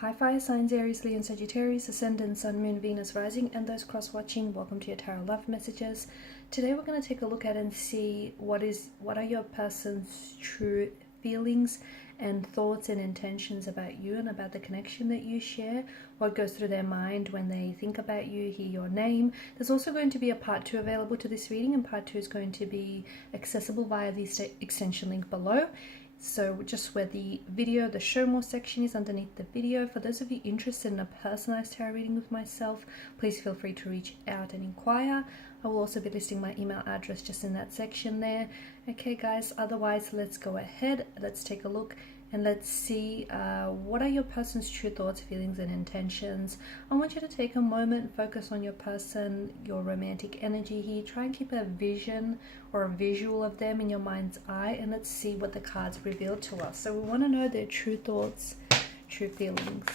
Hi fire signs, Aries, Leo and Sagittarius, Ascendant, Sun, Moon, Venus, Rising, and those cross-watching, welcome to your Tarot Love Messages. Today we're going to take a look at and see what are your person's true feelings and thoughts and intentions about you and about the connection that you share, what goes through their mind when they think about you, hear your name. There's also going to be a part 2 available to this reading, and part 2 is going to be accessible via the extension link below. So just where the show more section is underneath the video. For those of you interested in a personalized tarot reading with myself, please feel free to reach out and inquire. I will also be listing my email address just in that section there. Okay guys, otherwise let's go ahead, let's take a look and let's see what are your person's true thoughts, feelings and intentions. I want you to take a moment, focus on your person, your romantic energy here. Try and keep a vision or a visual of them in your mind's eye, and let's see what the cards reveal to us. So we want to know their true thoughts, true feelings.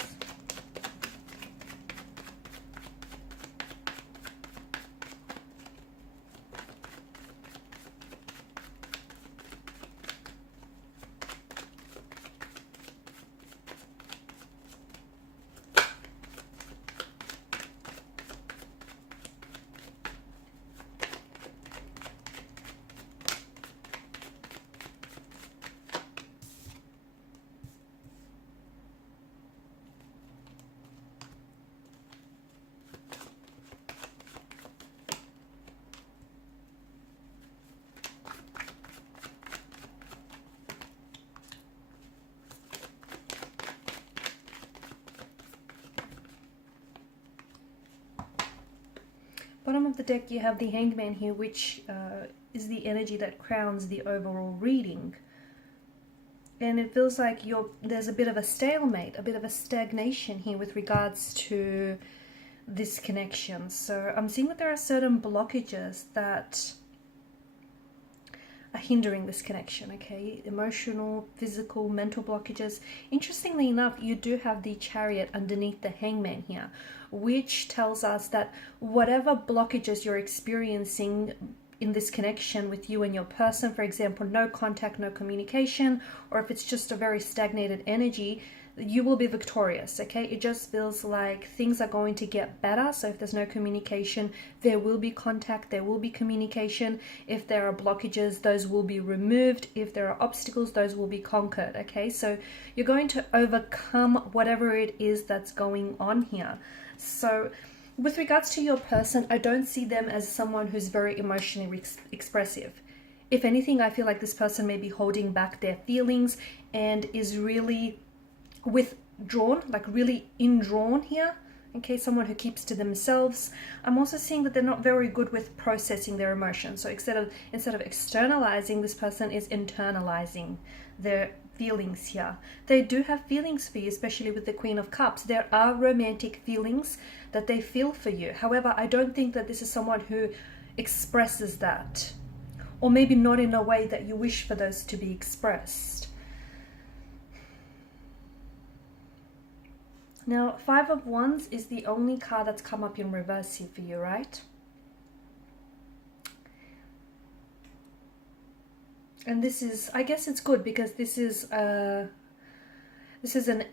Bottom of the deck you have the Hangman here, which is the energy that crowns the overall reading. And it feels like there's a bit of a stalemate, a bit of a stagnation here with regards to this connection. So I'm seeing that there are certain blockages that are hindering this connection, okay? Emotional, physical, mental blockages. Interestingly enough, you do have the Chariot underneath the Hangman here, which tells us that whatever blockages you're experiencing in this connection with you and your person, for example, no contact, no communication, or if it's just a very stagnated energy, you will be victorious, okay? It just feels like things are going to get better. So if there's no communication, there will be contact, there will be communication. If there are blockages, those will be removed. If there are obstacles, those will be conquered, okay? So you're going to overcome whatever it is that's going on here. So with regards to your person, I don't see them as someone who's very emotionally expressive. If anything, I feel like this person may be holding back their feelings and is really withdrawn, like really indrawn here, okay? Someone who keeps to themselves. I'm also seeing that they're not very good with processing their emotions. So instead of externalizing, this person is internalizing their feelings here. They do have feelings for you, especially with the Queen of Cups. There are romantic feelings that they feel for you. However, I don't think that this is someone who expresses that, or maybe not in a way that you wish for those to be expressed. Now, 5 of Wands is the only card that's come up in reverse here for you, right? And this is, I guess it's good because this is an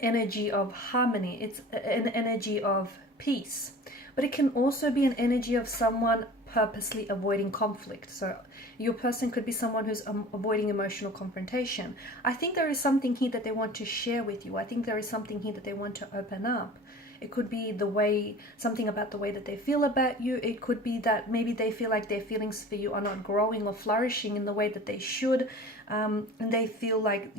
energy of harmony. It's an energy of peace. But it can also be an energy of someone purposely avoiding conflict. So your person could be someone who's avoiding emotional confrontation. I think there is something here that they want to share with you. I think there is something here that they want to open up. It could be something about the way that they feel about you. It could be that maybe they feel like their feelings for you are not growing or flourishing in the way that they should. And they feel like,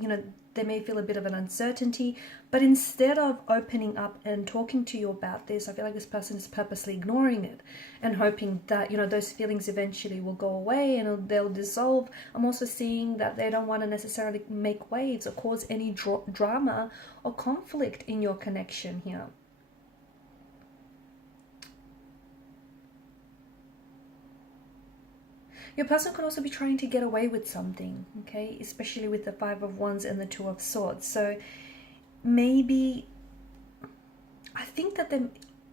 they may feel a bit of an uncertainty. But instead of opening up and talking to you about this, I feel like this person is purposely ignoring it and hoping that, those feelings eventually will go away and they'll dissolve. I'm also seeing that they don't want to necessarily make waves or cause any drama or conflict in your connection here. Your person could also be trying to get away with something, okay? Especially with the 5 of Wands and the 2 of Swords. So maybe, I think that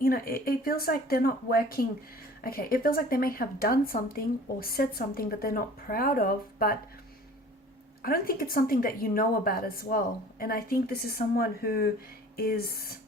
it feels like they're not working, okay? It feels like they may have done something or said something that they're not proud of, but I don't think it's something that you know about as well. And I think this is someone who is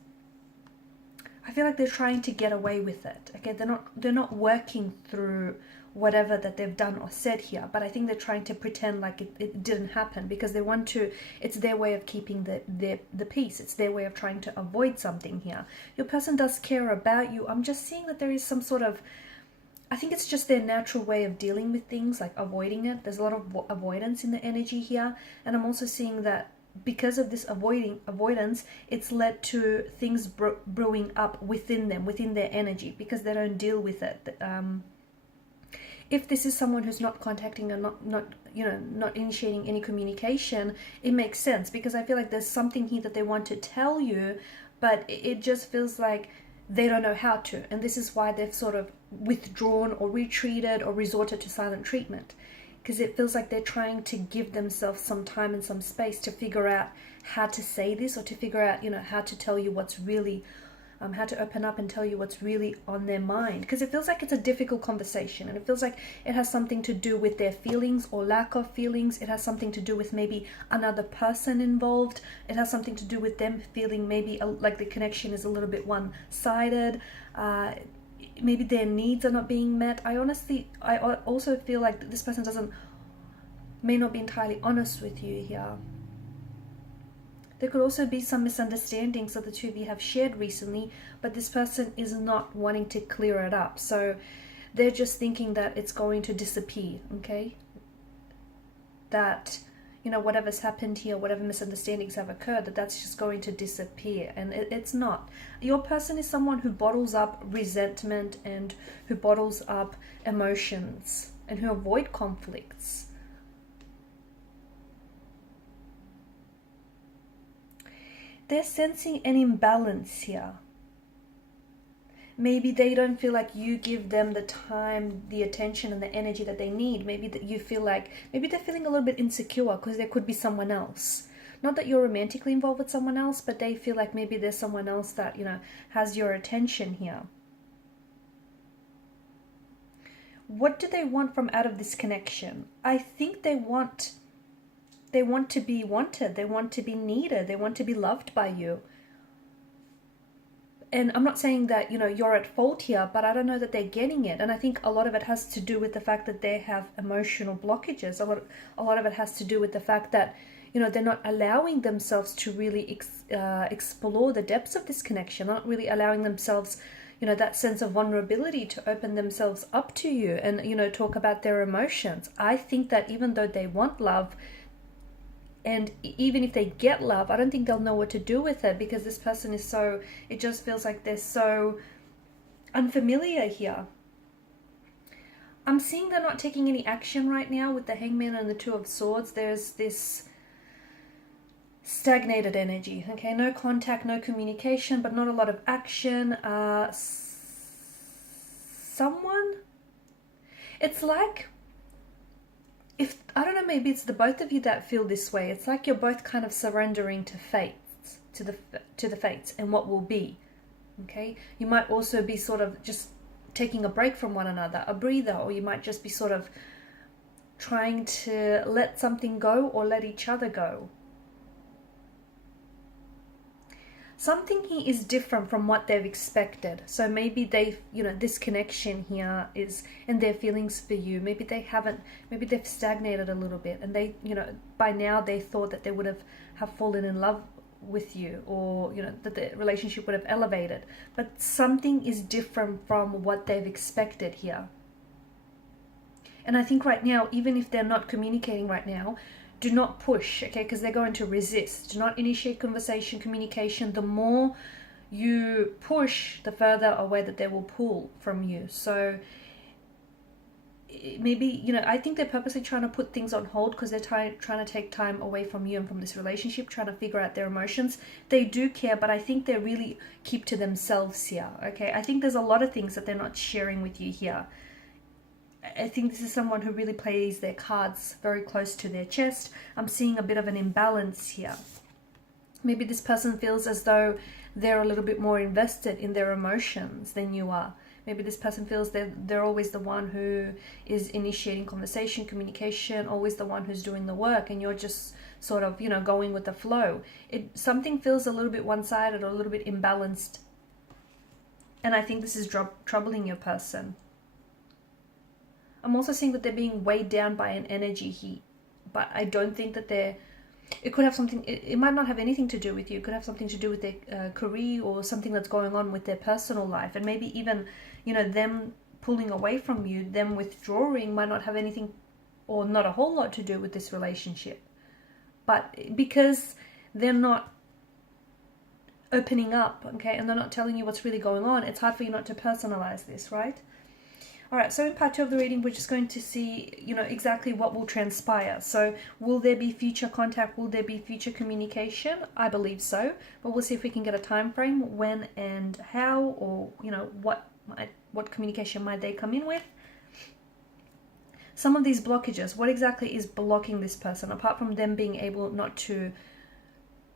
I feel like they're trying to get away with it. Okay, they're not working through whatever that they've done or said here, but I think they're trying to pretend like it didn't happen, because they want to, it's their way of keeping the peace. It's their way of trying to avoid something here. Your person does care about you. I'm just seeing that there is some sort of, I think it's just their natural way of dealing with things, like avoiding it. There's a lot of avoidance in the energy here, and I'm also seeing that because of this avoidance, it's led to things brewing up within them, within their energy, because they don't deal with it. If this is someone who's not contacting or not initiating any communication, it makes sense, because I feel like there's something here that they want to tell you, but it just feels like they don't know how to, and this is why they've sort of withdrawn or retreated or resorted to silent treatment, because it feels like they're trying to give themselves some time and some space to figure out how to say this, or to figure out, how to tell you what's really, how to open up and tell you what's really on their mind, because it feels like it's a difficult conversation, and it feels like it has something to do with their feelings or lack of feelings. It has something to do with maybe another person involved. It has something to do with them feeling maybe like the connection is a little bit one-sided. Maybe their needs are not being met. I also feel like this person may not be entirely honest with you here. There could also be some misunderstandings that the two of you have shared recently, but this person is not wanting to clear it up. So they're just thinking that it's going to disappear, okay? That, whatever's happened here, whatever misunderstandings have occurred, that's just going to disappear. And it's not. Your person is someone who bottles up resentment and who bottles up emotions and who avoid conflicts. They're sensing an imbalance here. Maybe they don't feel like you give them the time, the attention, and the energy that they need. Maybe that you feel like, maybe they're feeling a little bit insecure because there could be someone else. Not that you're romantically involved with someone else, but they feel like maybe there's someone else that, has your attention here. What do they want from out of this connection? I think they want to be wanted. They want to be needed. They want to be loved by you. And I'm not saying that, you're at fault here, but I don't know that they're getting it. And I think a lot of it has to do with the fact that they have emotional blockages. A lot of it has to do with the fact that, they're not allowing themselves to really explore the depths of this connection, not really allowing themselves, that sense of vulnerability to open themselves up to you and, talk about their emotions. I think that even though they want love, and even if they get love, I don't think they'll know what to do with it, because this person is it just feels like they're so unfamiliar here. I'm seeing they're not taking any action right now with the Hangman and the Two of Swords. There's this stagnated energy, okay? No contact, no communication, but not a lot of action. It's like, I don't know, maybe it's the both of you that feel this way. It's like you're both kind of surrendering to fates, to the fates and what will be, okay? You might also be sort of just taking a break from one another, a breather, or you might just be sort of trying to let something go or let each other go. Something here is different from what they've expected. So maybe this connection here is, and their feelings for you, maybe they've stagnated a little bit, and they, by now they thought that they would have fallen in love with you, or, that the relationship would have elevated. But something is different from what they've expected here. And I think right now, even if they're not communicating right now, do not push, okay? Because they're going to resist. Do not initiate conversation, communication. The more you push, the further away that they will pull from you. So maybe, I think they're purposely trying to put things on hold because they're trying to take time away from you and from this relationship, trying to figure out their emotions. They do care, but I think they really keep to themselves here, okay? I think there's a lot of things that they're not sharing with you here. I think this is someone who really plays their cards very close to their chest. I'm seeing a bit of an imbalance here. Maybe this person feels as though they're a little bit more invested in their emotions than you are. Maybe this person feels they're always the one who is initiating conversation, communication, always the one who's doing the work, and you're just sort of, going with the flow. Something feels a little bit one-sided or a little bit imbalanced And I think this is troubling your person. I'm also seeing that they're being weighed down by an energy heat, but I don't think that it could have something, it might not have anything to do with you. It could have something to do with their career or something that's going on with their personal life. And maybe even, you know, them pulling away from you, them withdrawing might not have anything or not a whole lot to do with this relationship. But because they're not opening up, okay, and they're not telling you what's really going on, it's hard for you not to personalize this, right? All right, so in part 2 of the reading, we're just going to see, you know, exactly what will transpire. So will there be future contact? Will there be future communication? I believe so, but we'll see if we can get a time frame, when and how, or, you know, what communication might they come in with. Some of these blockages, what exactly is blocking this person, apart from them being able not to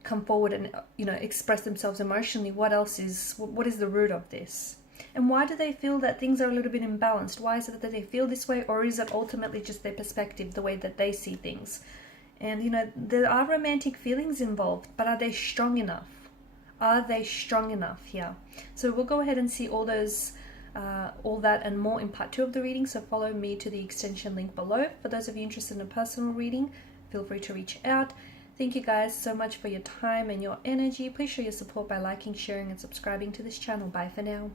come forward and, you know, express themselves emotionally? What else is, what is the root of this? And why do they feel that things are a little bit imbalanced? Why is it that they feel this way, or is it ultimately just their perspective, the way that they see things? And, you know, there are romantic feelings involved, but are they strong enough? Are they strong enough here? So we'll go ahead and see all those, all that and more in part 2 of the reading. So follow me to the extension link below. For those of you interested in a personal reading, feel free to reach out. Thank you guys so much for your time and your energy. Please show your support by liking, sharing, and subscribing to this channel. Bye for now.